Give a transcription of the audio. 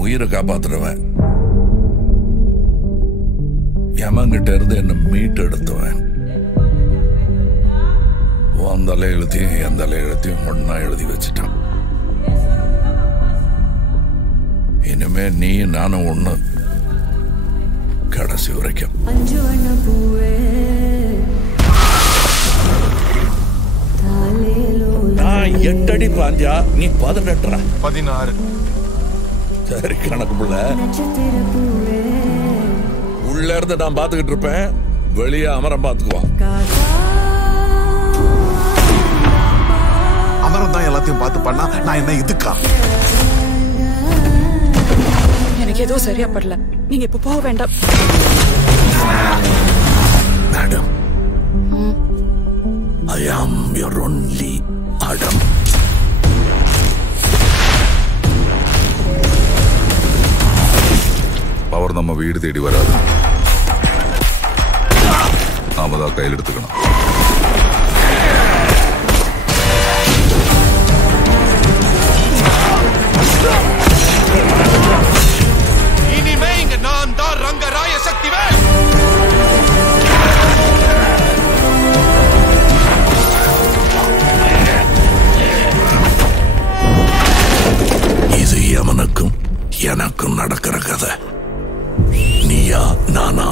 உயிரை காப்பாத்துறவன், யமங்கிட்ட இருந்து என்ன மீட்டு எடுத்துவன். உன் தலை எழுத்தையும் என் தலை எழுத்தையும் ஒன்னா எழுதி வச்சுட்டான். இனிமே நீ நானும் ஒண்ணு, கடைசி வரைக்கும். நான் 8 அடி பாந்தியா, நீ 18. 16. சரி கணக்கு புள்ள. உள்ள இருந்து நான் பாத்துக்கிட்டு இருப்பேன், வெளியே அமரம் பாத்துக்குவான். அமரம் தான் எல்லாத்தையும் பார்த்து பண்ணா நான் என்ன இதுக்கா? எனக்கு ஏதோ சரியா படல, நீங்க இப்ப போக வேண்டாம். Madam, I am your only Adam. Power நம்ம வீடு தேடி வராது, நாம தான் கையில் எடுத்துக்கணும். இனிமே இங்க நான் தான் ரங்கராய சக்திவேல். இது யமனுக்கும் எனக்கும் நடக்கிற கதை. நீயா நானா?